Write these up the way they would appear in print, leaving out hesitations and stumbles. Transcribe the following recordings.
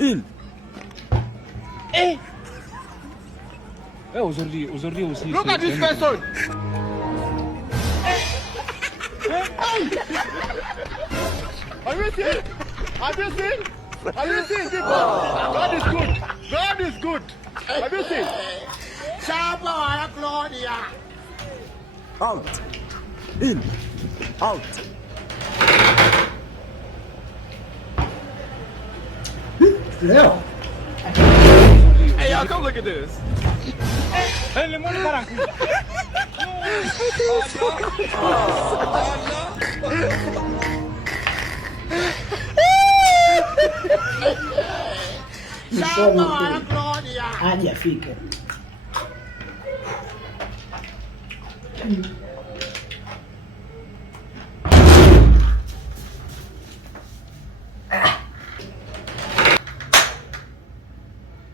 In. Aujourd'hui aussi. Look at this person. Have you seen? Have you seen? Have you seen people? God is good. God is good. Have you seen? Chapa Claudia. Out. In. Out. Leo. Hey, y'all, come look at this. Hey, lemon parang. Chapa Claudia. Hajafika.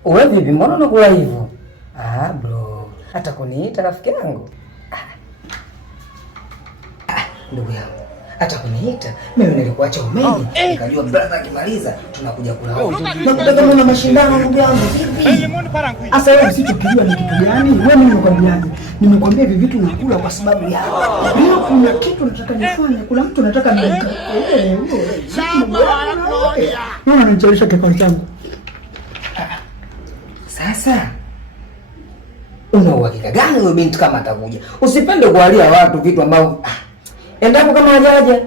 Wewe vipi, mbona unakula hivyo? Bro, hata kuniita rafiki yangu. Ndugu yangu, hata kuniita. Mimi nilikuacha umeni, nikajua brother akimaliza tunakuja kula wote. Nakutaka mwana mashindano ndugu yangu. Vipi? Asa wewe usichokijua ni kitu gani? Wewe mimi nimekwambiaje? Nimekwambia hivi vitu nakula kwa sababu yako. Leo kuna kitu nataka nifanye, kuna mtu nataka niweke. Wewe unanichoresha kikao changu. Sasa una uhakika gani wewe binti kama atakuja? Usipende kualia watu vitu ambavyo endapo kama hajaja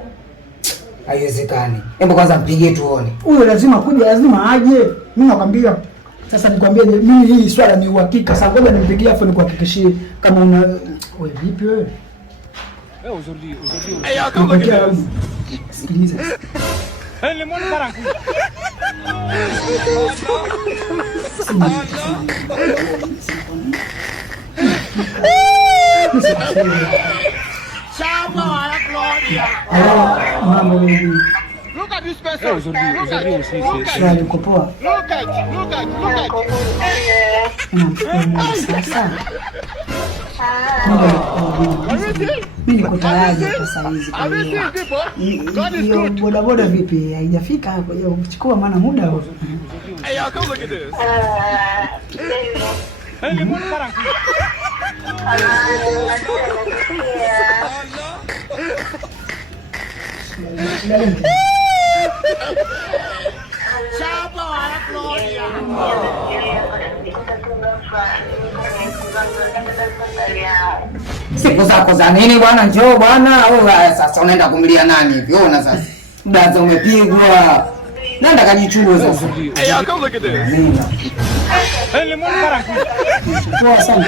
haiwezekani. Hebu kwanza mpigie tuone. Huyo lazima kuja, lazima aje. Mimi nakwambia. Sasa nikwambie mimi hii swala ni uhakika. Sasa ngoja nimpigie afu nikuhakikishie kama una wewe vipi wewe? Aujourd'hui. Hey, y'all, come look at this. Sikiliza. Hey, lemon parang. Chapa Claudia. Mambo mengi. Look at this person. Aujourd'hui aussi. Swali uko poa. Look at. Sasa. Have you seen? Mimi niko tayari kwa saa hizi. Have you seen people? God is good. Bodaboda vipi? Haijafika hapo. Chukua maana muda huo. Hey, y'all, come look at this. Hey, lemon parang. Chapa Claudia. Siku zako za nini bwana? Njoo bwana. Sasa unaenda kumlia nani hivi? Ona sasa. Mdaza umepigwa. Nenda kajichue sasa. Hey, y'all, come look at this. Hey, lemon parang. Poa sana.